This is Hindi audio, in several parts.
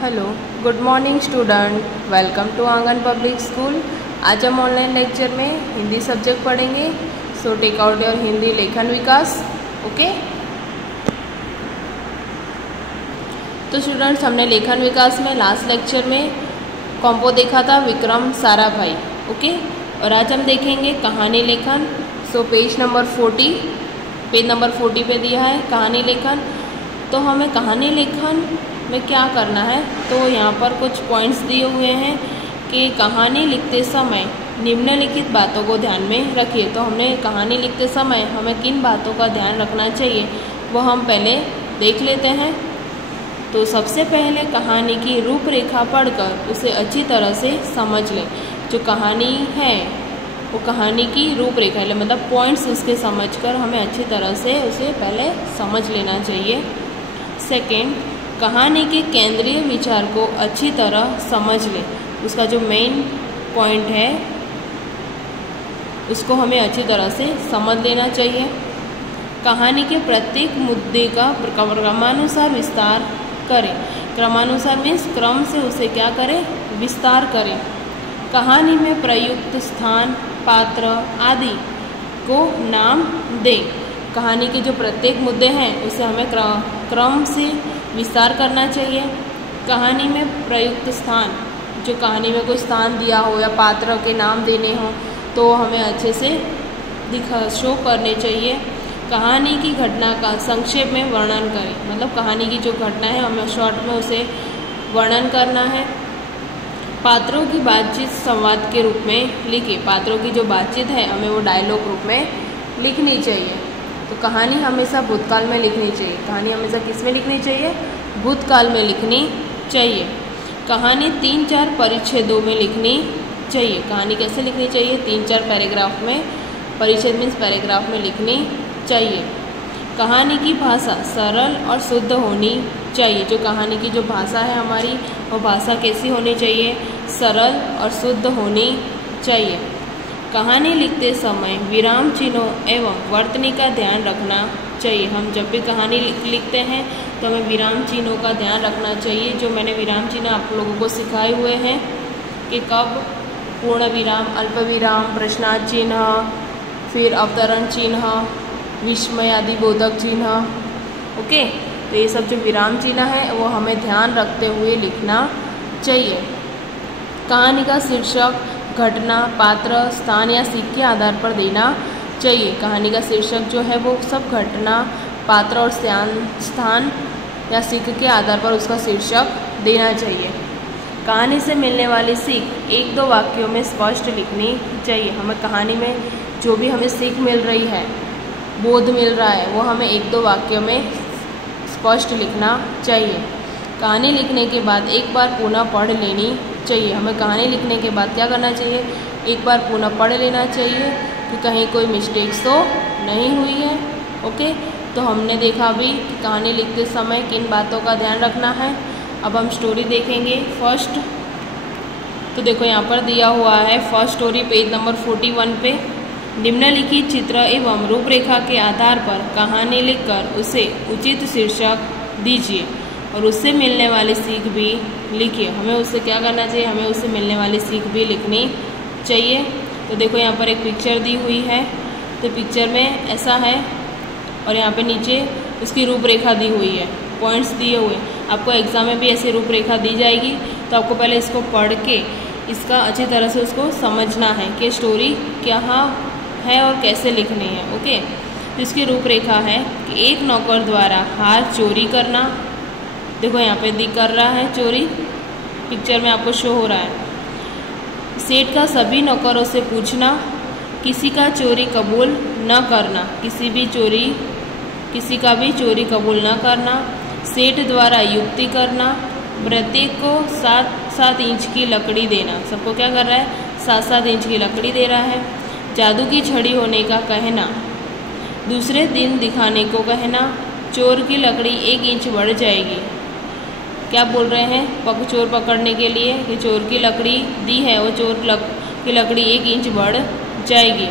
Hello, good morning student, welcome to Aangan public school. आज हम ऑनलाइन लेक्चर में हिंदी सब्जेक्ट पढ़ेंगे। So take out your Hindi Lekhan Vikas. Okay, तो स्टूडेंट्स, हमने लेखन विकास में लास्ट लेक्चर में कॉम्पो देखा था, विक्रम साराभाई। ओके, और आज हम देखेंगे कहानी लेखन। सो पेज नंबर 40 पे दिया है कहानी लेखन। तो हमें कहानी लेखन में क्या करना है, तो यहाँ पर कुछ पॉइंट्स दिए हुए हैं कि कहानी लिखते समय निम्नलिखित बातों को ध्यान में रखिए। तो हमने कहानी लिखते समय हमें किन बातों का ध्यान रखना चाहिए वो हम पहले देख लेते हैं। तो सबसे पहले कहानी की रूपरेखा पढ़कर उसे अच्छी तरह से समझ लें। जो कहानी है वो कहानी की रूपरेखा है, मतलब पॉइंट्स उसके समझकर हमें अच्छी तरह से उसे पहले समझ लेना चाहिए। सेकंड, कहानी के केंद्रीय विचार को अच्छी तरह समझ लें। उसका जो मेन पॉइंट है उसको हमें अच्छी तरह से समझ लेना चाहिए। कहानी के प्रत्येक मुद्दे का क्रमानुसार विस्तार करें। क्रमानुसार मीन्स क्रम से उसे क्या करें, विस्तार करें। कहानी में प्रयुक्त स्थान, पात्र आदि को नाम दें। कहानी के जो प्रत्येक मुद्दे हैं उसे हमें क्रम से विस्तार करना चाहिए। कहानी में प्रयुक्त स्थान, जो कहानी में कोई स्थान दिया हो या पात्र के नाम देने हो तो हमें अच्छे से शो करने चाहिए। कहानी की घटना का संक्षेप में वर्णन करें, मतलब कहानी की जो घटना है हमें शॉर्ट में उसे वर्णन करना है। पात्रों की बातचीत संवाद के रूप में लिखिए। पात्रों की जो बातचीत है हमें वो डायलॉग रूप में लिखनी चाहिए। तो कहानी हमेशा भूतकाल में लिखनी चाहिए। कहानी हमेशा किस में लिखनी चाहिए, भूतकाल में लिखनी चाहिए। कहानी 3-4 परिच्छेदों में लिखनी चाहिए। कहानी कैसे लिखनी चाहिए, 3-4 पैराग्राफ में, परिच्छेद मीन्स पैराग्राफ में लिखनी चाहिए। कहानी की भाषा सरल और शुद्ध होनी चाहिए। जो कहानी की जो भाषा है हमारी वो भाषा कैसी होनी चाहिए, सरल और शुद्ध होनी चाहिए। कहानी लिखते समय विराम चिन्हों एवं वर्तनी का ध्यान रखना चाहिए। हम जब भी कहानी लिखते हैं तो हमें विराम चिन्हों का ध्यान रखना चाहिए। जो मैंने विराम चिन्ह आप लोगों को सिखाए हुए हैं कि कब पूर्ण विराम, अल्प विराम, प्रश्नार्थ चिन्ह, फिर अवतरण चिन्ह, विस्मय आदि बोधक चिन्ह। ओके, तो ये सब जो विराम चिन्ह है वो हमें ध्यान रखते हुए लिखना चाहिए। कहानी का शीर्षक घटना, पात्र, स्थान या सीख के आधार पर देना चाहिए। कहानी का शीर्षक जो है वो सब घटना, पात्र और स्थान या सीख के आधार पर उसका शीर्षक देना चाहिए। कहानी से मिलने वाली सीख 1-2 वाक्यों में स्पष्ट लिखनी चाहिए। हमें कहानी में जो भी हमें सीख मिल रही है, बोध मिल रहा है, वो हमें 1-2 वाक्यों में स्पष्ट लिखना चाहिए। कहानी लिखने के बाद एक बार पुनः पढ़ लेनी चाहिए। हमें कहानी लिखने के बाद क्या करना चाहिए, एक बार पुनः पढ़ लेना चाहिए कि कहीं कोई मिस्टेक्स तो नहीं हुई है। ओके, तो हमने अभी कि कहानी लिखते समय किन बातों का ध्यान रखना है। अब हम स्टोरी देखेंगे। फर्स्ट, तो देखो यहाँ पर दिया हुआ है फर्स्ट स्टोरी पेज नंबर 41 पे। निम्नलिखित चित्र एवं रूपरेखा के आधार पर कहानी लिखकर उसे उचित शीर्षक दीजिए और उससे मिलने वाली सीख भी लिखिए। हमें उससे क्या करना चाहिए, हमें उससे मिलने वाली सीख भी लिखनी चाहिए। तो देखो यहाँ पर एक पिक्चर दी हुई है, तो पिक्चर में ऐसा है और यहाँ पे नीचे उसकी रूपरेखा दी हुई है, पॉइंट्स दिए हुए। आपको एग्ज़ाम में भी ऐसी रूपरेखा दी जाएगी, तो आपको पहले इसको पढ़ के इसका अच्छी तरह से उसको समझना है कि स्टोरी क्या है और कैसे लिखनी है। ओके, तो इसकी रूपरेखा है कि एक नौकर द्वारा हार चोरी करना। देखो यहाँ पे कर रहा है चोरी, पिक्चर में आपको शो हो रहा है। सेठ का सभी नौकरों से पूछना, किसी का चोरी कबूल न करना, किसी का भी चोरी कबूल न करना। सेठ द्वारा युक्ति करना, प्रत्येक को 7-7 इंच की लकड़ी देना। सबको क्या कर रहा है, 7-7 इंच की लकड़ी दे रहा है। जादू की छड़ी होने का कहना, दूसरे दिन दिखाने को कहना। चोर की लकड़ी 1 इंच बढ़ जाएगी। क्या बोल रहे हैं, चोर पकड़ने के लिए कि चोर की लकड़ी दी है, वो चोर की लकड़ी 1 इंच बढ़ जाएगी।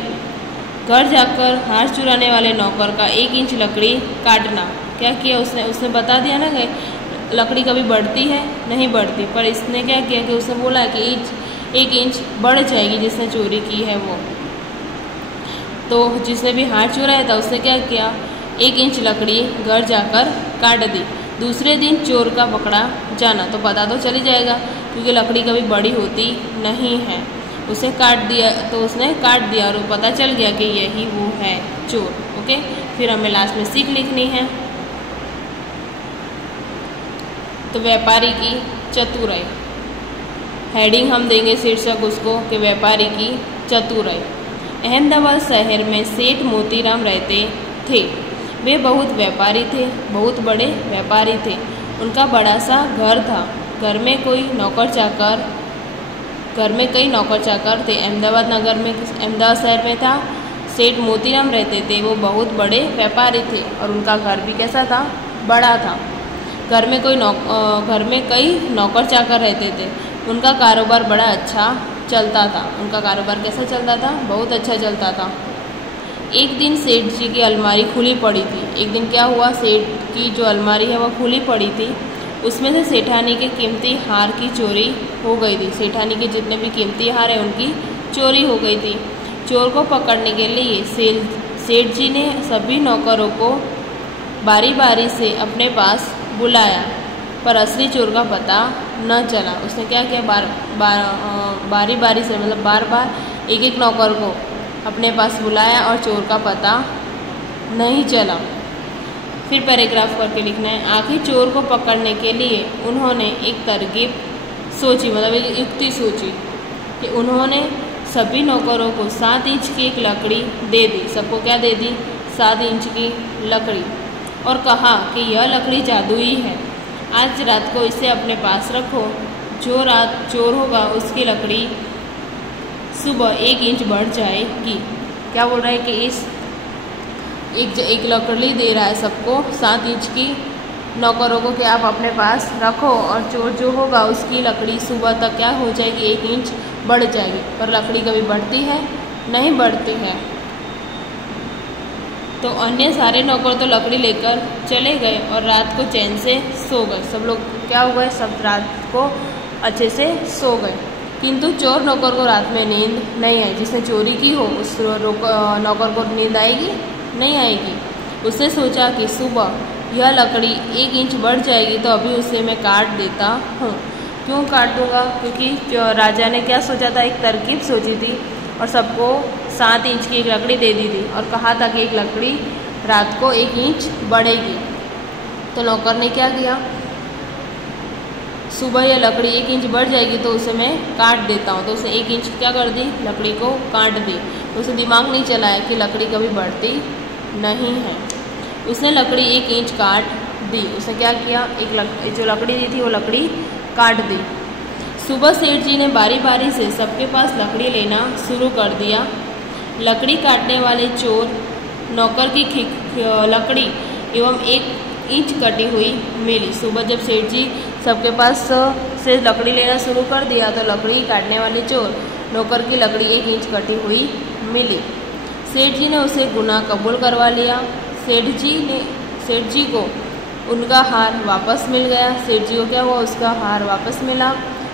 घर जाकर हार चुराने वाले नौकर का 1 इंच लकड़ी काटना। क्या किया उसने बता दिया ना लकड़ी कभी बढ़ती है? नहीं बढ़ती। पर इसने क्या किया कि उसने बोला कि 1 इंच बढ़ जाएगी जिसने चोरी की है वो। तो जिसने भी हार चुराया था उसने क्या किया, 1 इंच लकड़ी घर जाकर काट दी। दूसरे दिन चोर का पकड़ा जाना तो पता तो चल ही जाएगा, क्योंकि लकड़ी कभी बड़ी होती नहीं है। उसे काट दिया, तो उसने काट दिया और पता चल गया कि यही वो है चोर। ओके, फिर हमें लास्ट में सीख लिखनी है। तो व्यापारी की चतुराई, हेडिंग हम देंगे शीर्षक उसको कि व्यापारी की चतुराई। अहमदाबाद शहर में सेठ मोतीराम रहते थे। वे बहुत व्यापारी थे, बहुत बड़े व्यापारी थे। उनका बड़ा सा घर था। घर में कई नौकर चाकर थे। अहमदाबाद शहर में था, सेठ मोतीराम रहते थे। वो बहुत बड़े व्यापारी थे और उनका घर भी कैसा था, बड़ा था। घर में कई नौकर चाकर रहते थे। उनका कारोबार बड़ा अच्छा चलता था। उनका कारोबार कैसा चलता था, बहुत अच्छा चलता था। एक दिन सेठ जी की अलमारी खुली पड़ी थी। एक दिन क्या हुआ, सेठ की जो अलमारी है वह खुली पड़ी थी। उसमें से सेठानी के कीमती हार की चोरी हो गई थी। सेठानी के जितने भी कीमती हार है उनकी चोरी हो गई थी। चोर को पकड़ने के लिए सेठ जी ने सभी नौकरों को बारी बारी से अपने पास बुलाया, पर असली चोर का पता न चला। उसने क्या किया, बारी बारी से मतलब बार बार एक नौकर को अपने पास बुलाया और चोर का पता नहीं चला। फिर पैराग्राफ करके लिखना है। आखिर चोर को पकड़ने के लिए उन्होंने एक तरकीब सोची, मतलब एक युक्ति सोची कि उन्होंने सभी नौकरों को 7 इंच की एक लकड़ी दे दी। सबको क्या दे दी, 7 इंच की लकड़ी, और कहा कि यह लकड़ी जादुई है। आज रात को इसे अपने पास रखो। जो रात चोर होगा उसकी लकड़ी सुबह 1 इंच बढ़ जाएगी। क्या बोल रहा है कि इस एक लकड़ी दे रहा है सबको 7 इंच की, नौकरों को कि आप अपने पास रखो और चोर जो होगा उसकी लकड़ी सुबह तक क्या हो जाएगी, 1 इंच बढ़ जाएगी। पर लकड़ी कभी बढ़ती है? नहीं बढ़ती है। तो अन्य सारे नौकर तो लकड़ी लेकर चले गए और रात को चैन से सो गए। सब लोग क्या हो गए, सब रात को अच्छे से सो गए। किंतु चोर नौकर को रात में नींद नहीं आई। जिसने चोरी की हो उस नौकर को नींद आएगी? नहीं आएगी। उसने सोचा कि सुबह यह लकड़ी 1 इंच बढ़ जाएगी तो अभी उसे मैं काट देता हूँ। क्यों काट दूँगा? क्योंकि राजा ने क्या सोचा था, एक तरकीब सोची थी और सबको 7 इंच की एक लकड़ी दे दी थी और कहा था कि एक लकड़ी रात को 1 इंच बढ़ेगी। तो नौकर ने क्या किया, सुबह यह लकड़ी 1 इंच बढ़ जाएगी तो उसे मैं काट देता हूँ। तो उसे 1 इंच क्या कर दी, लकड़ी को काट दी। तो उसे दिमाग नहीं चला है कि लकड़ी कभी बढ़ती नहीं है। उसने लकड़ी 1 इंच काट दी। उसने क्या किया, जो लकड़ी दी थी वो लकड़ी काट दी। सुबह सेठ जी ने बारी बारी से सबके पास लकड़ी लेना शुरू कर दिया। लकड़ी काटने वाले चोर नौकर की लकड़ी एवं 1 इंच कटी हुई मिली। सुबह जब सेठ जी सबके पास से लकड़ी लेना शुरू कर दिया तो लकड़ी काटने वाले चोर नौकर की लकड़ी 1 इंच कटी हुई मिली। सेठ जी ने उसे गुनाह कबूल करवा लिया। सेठ जी को उनका हार वापस मिल गया। सेठ जी को क्या हुआ, उसका हार वापस मिला।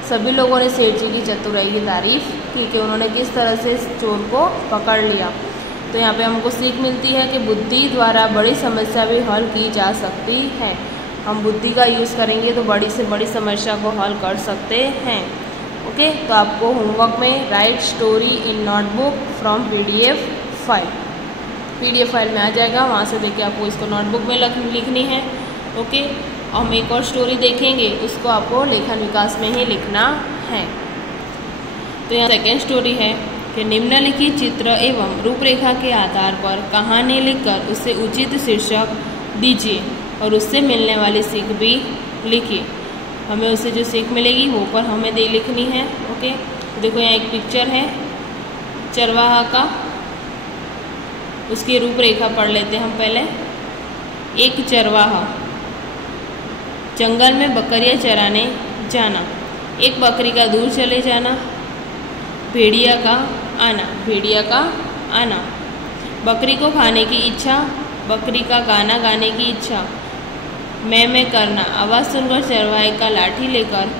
सभी लोगों ने सेठ जी की चतुराई की तारीफ की कि उन्होंने किस तरह से चोर को पकड़ लिया। तो यहाँ पे हमको सीख मिलती है कि बुद्धि द्वारा बड़ी समस्या भी हल की जा सकती है। हम बुद्धि का यूज़ करेंगे तो बड़ी से बड़ी समस्या को हल कर सकते हैं। ओके, तो आपको होमवर्क में right story in notebook from PDF file, PDF file में आ जाएगा, वहाँ से देखिए आपको इसको नोटबुक में लिखनी है। ओके, और हम एक और स्टोरी देखेंगे, उसको आपको लेखन विकास में ही लिखना है। तो यहाँ सेकेंड स्टोरी है कि निम्नलिखित चित्र एवं रूपरेखा के आधार पर कहानी लिखकर उसे उचित शीर्षक दीजिए और उससे मिलने वाली सीख भी लिखिए। हमें उससे जो सीख मिलेगी वो पर हमें लिखनी है। ओके, तो देखो यहाँ एक पिक्चर है चरवाहा का, उसकी रूपरेखा पढ़ लेते हैं हम पहले। एक चरवाहा जंगल में बकरियां चराने जाना, एक बकरी का दूर चले जाना, भेड़िया का आना, बकरी को खाने की इच्छा, बकरी का गाना गाने की इच्छा, मैं करना, आवाज़ सुनकर चरवाहे का लाठी लेकर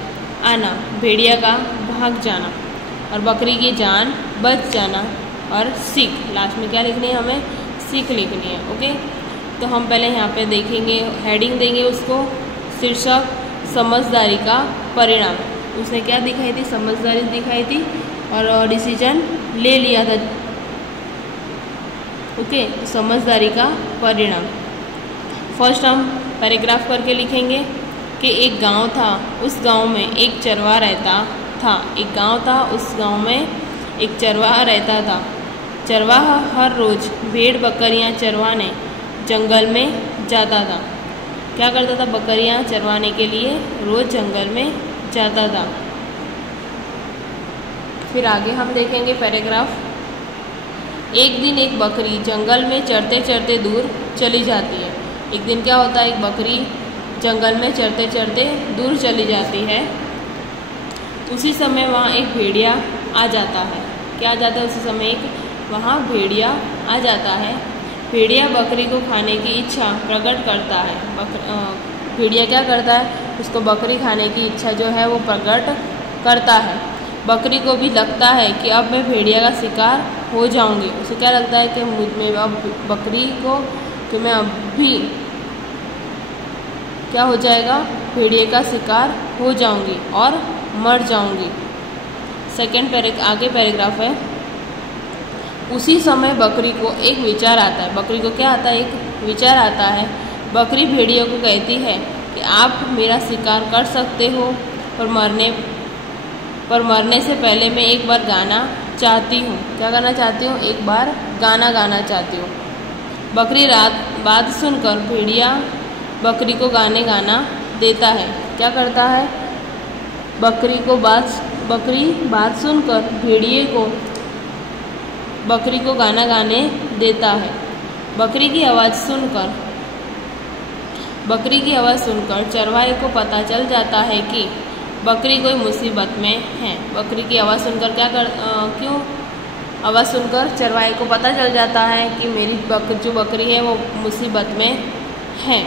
आना, भेड़िया का भाग जाना और बकरी की जान बच जाना और सीख। लास्ट में क्या लिखनी है, हमें सीख लिखनी है। ओके, तो हम पहले यहाँ पे देखेंगे, हेडिंग देंगे उसको, शीर्षक समझदारी का परिणाम। उसने क्या दिखाई थी, समझदारी दिखाई थी और डिसीजन ले लिया था। ओके, तो समझदारी का परिणाम। फर्स्ट हम पैराग्राफ करके लिखेंगे कि एक गांव था, उस गांव में एक चरवाहा रहता था। एक गांव था, उस गांव में एक चरवाहा रहता था। चरवाहा हर रोज़ भेड़ बकरियां चरवाने जंगल में जाता था। क्या करता था, बकरियां चरवाने के लिए रोज़ जंगल में जाता था। फिर आगे हम देखेंगे पैराग्राफ। एक दिन एक बकरी जंगल में चरते चरते दूर चली जाती है। एक दिन क्या होता है, एक बकरी जंगल में चरते चरते दूर चली जाती है। उसी समय वहाँ एक भेड़िया आ जाता है। क्या आ जाता है, उसी समय एक वहाँ भेड़िया आ जाता है। भेड़िया बकरी को खाने की इच्छा प्रकट करता है। भेड़िया क्या करता है, उसको बकरी खाने की इच्छा जो है वो प्रकट करता है। बकरी को भी लगता है कि अब मैं भेड़िया का शिकार हो जाऊंगी। उसे क्या लगता है कि मैं अब बकरी को कि मैं अभी क्या हो जाएगा, भेड़िए का शिकार हो जाऊंगी और मर जाऊंगी। सेकेंड आगे पैराग्राफ है। उसी समय बकरी को एक विचार आता है। बकरी को क्या आता है, एक विचार आता है। बकरी भेड़िए को कहती है कि आप मेरा शिकार कर सकते हो, पर मरने से पहले मैं एक बार गाना चाहती हूँ। क्या करना चाहती हूँ, एक बार गाना गाना चाहती हूँ। बकरी बात सुनकर भेड़िया बकरी को गाना देता है। क्या करता है, बकरी बात सुनकर भेड़िए को बकरी को गाना गाने देता है। बकरी की आवाज़ सुनकर चरवाहे को पता चल जाता है कि बकरी कोई मुसीबत में है। बकरी की आवाज़ सुनकर क्यों आवाज़ सुनकर चरवाहे को पता चल जाता है कि मेरी जो बकरी है वो मुसीबत में है।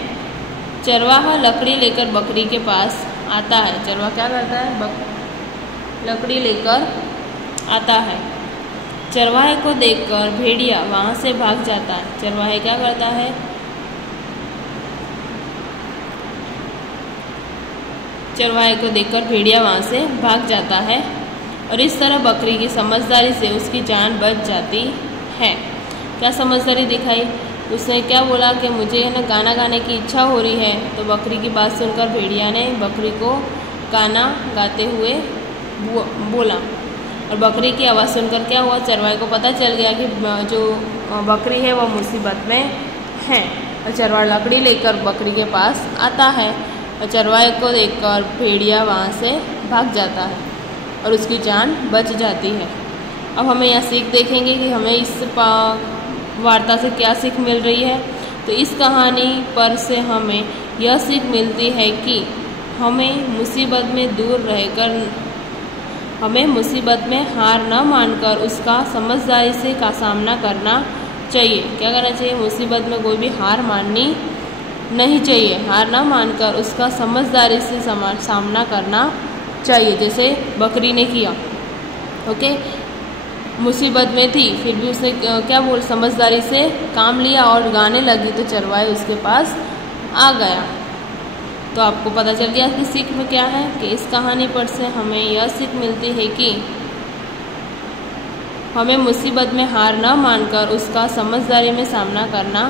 चरवाहा लकड़ी लेकर बकरी के पास आता है। चरवाहा क्या करता है, लकड़ी लेकर आता है। चरवाहे को देखकर भेड़िया वहाँ से भाग जाता है। चरवाहे क्या करता है, चरवाहे को देखकर भेड़िया वहाँ से भाग जाता है और इस तरह बकरी की समझदारी से उसकी जान बच जाती है। क्या समझदारी दिखाई, उसने क्या बोला कि मुझे है ना गाना गाने की इच्छा हो रही है। तो बकरी की बात सुनकर भेड़िया ने बकरी को गाना गाते हुए बोला और बकरी की आवाज़ सुनकर क्या हुआ, चरवाहे को पता चल गया कि जो बकरी है वो मुसीबत में है। और चरवाहा लकड़ी लेकर बकरी के पास आता है और चरवाहे को देखकर भेड़िया वहाँ से भाग जाता है और उसकी जान बच जाती है। अब हमें यह सीख देखेंगे कि हमें इस वार्ता से क्या सीख मिल रही है। तो इस कहानी पर से हमें यह सीख मिलती है कि हमें मुसीबत में हार न मानकर उसका समझदारी से का सामना करना चाहिए। क्या करना चाहिए, मुसीबत में कोई भी हार माननी नहीं चाहिए। हार न मानकर उसका समझदारी से सामना करना चाहिए, जैसे बकरी ने किया। ओके, मुसीबत में थी फिर भी उसने क्या समझदारी से काम लिया और गाने लगी तो चरवाहे उसके पास आ गया। तो आपको पता चल गया कि सीख में क्या है कि इस कहानी पर से हमें यह सीख मिलती है कि हमें मुसीबत में हार न मानकर उसका समझदारी में सामना करना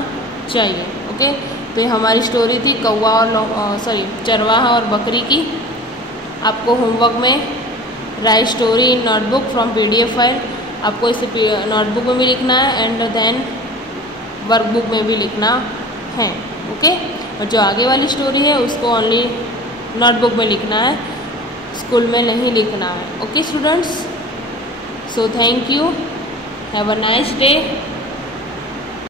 चाहिए। ओके, तो ये हमारी स्टोरी थी कौवा और चरवाहा और बकरी की। आपको होमवर्क में right story in notebook from PDF file, आपको इसे नोटबुक में भी लिखना है एंड देन वर्कबुक में भी लिखना है। ओके, और जो आगे वाली स्टोरी है उसको ओनली नोटबुक में लिखना है, स्कूल में नहीं लिखना है। Okay students, so thank you, have a nice day.